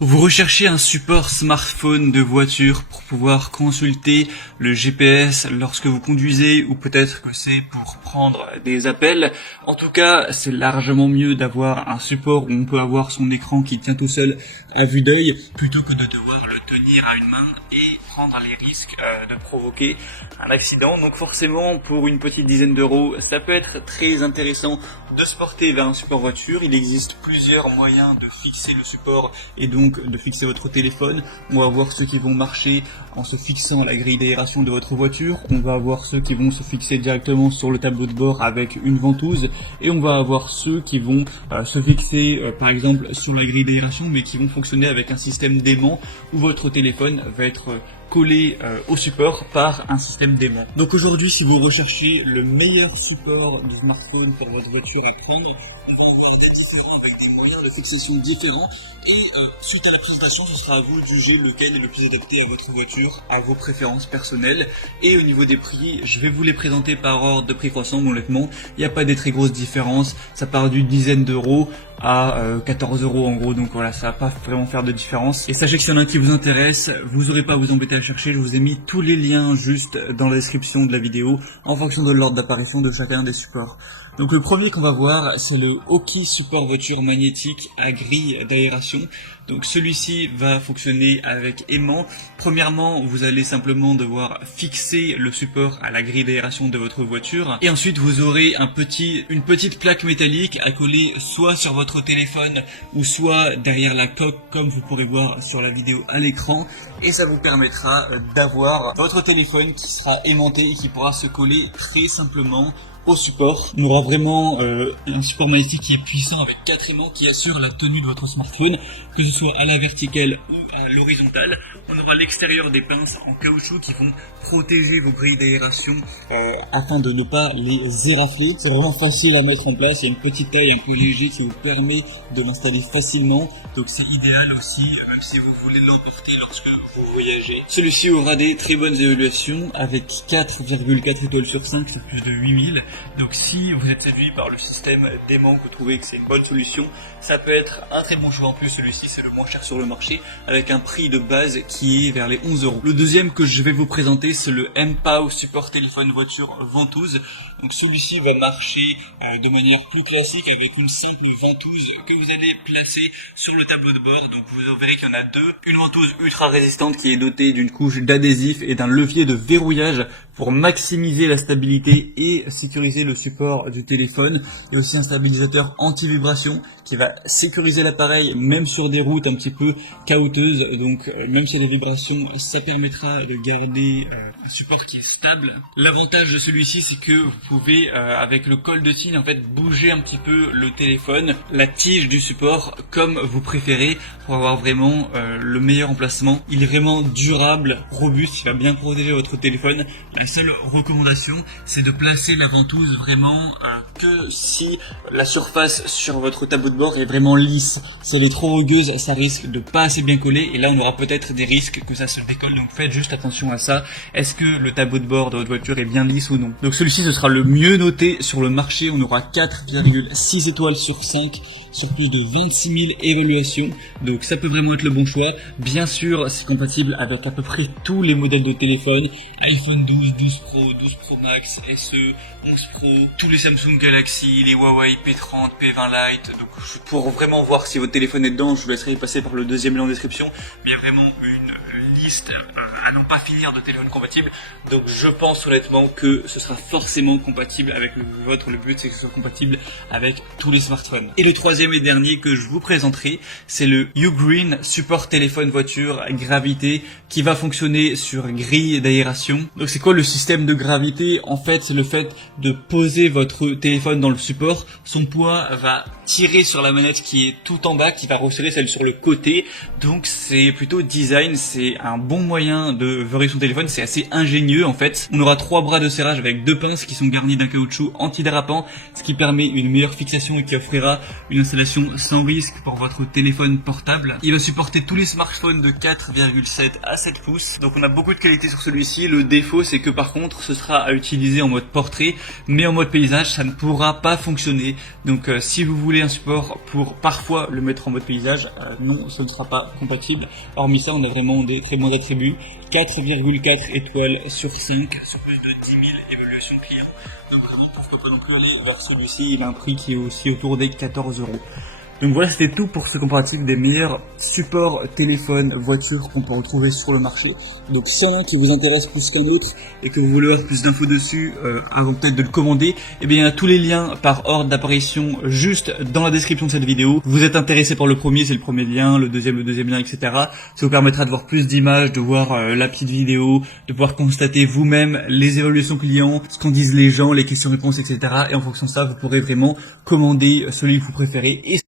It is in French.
Vous recherchez un support smartphone de voiture pour pouvoir consulter le GPS lorsque vous conduisez, ou peut-être que c'est pour prendre des appels. En tout cas, c'est largement mieux d'avoir un support où on peut avoir son écran qui tient tout seul à vue d'œil plutôt que de devoir le tenir à une main et prendre les risques de provoquer un accident. Donc forcément, pour une petite dizaine d'euros, ça peut être très intéressant de se porter vers un support voiture. Il existe plusieurs moyens de fixer le support et donc de fixer votre téléphone. On va voir ceux qui vont marcher en se fixant à la grille d'aération de votre voiture. On va avoir ceux qui vont se fixer directement sur le tableau de bord avec une ventouse. Et on va avoir ceux qui vont se fixer par exemple sur la grille d'aération, mais qui vont fonctionner avec un système d'aimant où votre téléphone va être collé au support par un système d'aimant. Donc aujourd'hui, si vous recherchez le meilleur support du smartphone pour votre voiture à prendre, on va en voir des différents avec des moyens de fixation différents, et suite à la présentation, ce sera à vous de juger lequel est le plus adapté à votre voiture, à vos préférences personnelles. Et au niveau des prix, je vais vous les présenter par ordre de prix croissant. Honnêtement, il n'y a pas des très grosses différences, ça part d'une dizaine d'euros à 14 euros en gros, donc voilà, ça va pas vraiment faire de différence. Et sachez que s'il y en a un qui vous intéresse, vous n'aurez pas à vous embêter à chercher, je vous ai mis tous les liens juste dans la description de la vidéo en fonction de l'ordre d'apparition de chacun des supports. Donc le premier qu'on va voir, c'est le Oki support voiture magnétique à grille d'aération. Donc celui-ci va fonctionner avec aimant. Premièrement, vous allez simplement devoir fixer le support à la grille d'aération de votre voiture, et ensuite vous aurez une petite plaque métallique à coller soit sur votre téléphone ou soit derrière la coque, comme vous pourrez voir sur la vidéo à l'écran, et ça vous permettra d'avoir votre téléphone qui sera aimanté et qui pourra se coller très simplement au support. On aura vraiment un support magnétique qui est puissant avec 4 aimants qui assurent la tenue de votre smartphone, que ce soit à la verticale ou à l'horizontale. On aura l'extérieur des pinces en caoutchouc qui vont protéger vos grilles d'aération afin de ne pas les érafler. C'est vraiment facile à mettre en place, il y a une petite taille un peu léger qui vous permet de l'installer facilement, donc c'est idéal aussi si vous voulez l'emporter lorsque vous voyagez. Celui-ci aura des très bonnes évaluations avec 4,4 étoiles sur 5, c'est plus de 8000. Donc si vous êtes séduit par le système d'aimant, que vous trouvez que c'est une bonne solution, ça peut être un très bon choix. En plus, celui-ci c'est le moins cher sur le marché avec un prix de base qui est vers les 11 euros. Le deuxième que je vais vous présenter, c'est le mPOW support téléphone voiture ventouse. Donc celui-ci va marcher de manière plus classique avec une simple ventouse que vous allez placer sur le tableau de bord. Donc vous verrez qu'il y en a deux. Une ventouse ultra résistante qui est dotée d'une couche d'adhésif et d'un levier de verrouillage pour maximiser la stabilité et sécuriser le support du téléphone. Il y a aussi un stabilisateur anti-vibration qui va sécuriser l'appareil même sur des routes un petit peu caouteuses. Donc même s'il y a des vibrations, ça permettra de garder un support qui est stable. L'avantage de celui-ci, c'est que vous pouvez avec le col de cygne en fait bouger un petit peu le téléphone, la tige du support comme vous préférez, pour avoir vraiment le meilleur emplacement. Il est vraiment durable, robuste, il va bien protéger votre téléphone. La seule recommandation, c'est de placer la ventouse vraiment que si la surface sur votre tableau de bord est vraiment lisse. Si elle est trop rugueuse, ça risque de pas assez bien coller, et là on aura peut-être des risques que ça se décolle. Donc faites juste attention à ça. Est-ce que le tableau de bord de votre voiture est bien lisse ou non? Donc celui-ci, ce sera le mieux noté sur le marché. On aura 4,6 étoiles sur 5 sur plus de 26 000 évaluations. Donc ça peut vraiment être le bon choix. Bien sûr, c'est compatible avec à peu près tous les modèles de téléphone. iPhone 12, 12 Pro, 12 Pro Max, SE, 11 Pro, tous les Samsung Galaxy, les Huawei P30, P20 Lite. Donc pour vraiment voir si votre téléphone est dedans, je vous laisserai passer par le deuxième lien en description. Mais il y a vraiment une liste à n'en pas finir de téléphones compatibles. Donc je pense honnêtement que ce sera forcément compatible avec le vôtre. Le but, c'est que ce soit compatible avec tous les smartphones. Et le troisième et dernier que je vous présenterai, c'est le Ugreen support téléphone voiture gravité qui va fonctionner sur grille d'aération. Donc c'est quoi le système de gravité? En fait, c'est le fait de poser votre téléphone dans le support. Son poids va tirer sur la manette qui est tout en bas, qui va resserrer celle sur le côté. Donc c'est plutôt design, c'est un bon moyen de verrouiller son téléphone, c'est assez ingénieux en fait. On aura 3 bras de serrage avec 2 pinces qui sont garnies d'un caoutchouc antidérapant, ce qui permet une meilleure fixation et qui offrira une installation sans risque pour votre téléphone portable. Il va supporter tous les smartphones de 4,7 à 7 pouces. Donc on a beaucoup de qualité sur celui-ci. Le défaut, c'est que par contre, ce sera à utiliser en mode portrait, mais en mode paysage, ça ne pourra pas fonctionner. Donc si vous voulez un support pour parfois le mettre en mode paysage, non, ce ne sera pas compatible. Hormis ça, on a vraiment des très bons attributs. 4,4 étoiles sur 5, sur plus de 10 000 évaluations clients. Donc vraiment, pourquoi pas non plus aller vers celui-ci, il a un prix qui est aussi autour des 14 euros. Donc voilà, c'était tout pour ce comparatif des meilleurs supports téléphone, voiture qu'on peut retrouver sur le marché. Donc si y en a qui vous intéresse plus qu'un autre et que vous voulez avoir plus d'infos dessus avant peut-être de le commander, eh bien il y a tous les liens par ordre d'apparition juste dans la description de cette vidéo. Vous êtes intéressé par le premier, c'est le premier lien, le deuxième lien, etc. Ça vous permettra de voir plus d'images, de voir la petite vidéo, de pouvoir constater vous-même les évaluations clients, ce qu'en disent les gens, les questions-réponses, etc. Et en fonction de ça, vous pourrez vraiment commander celui que vous préférez. Et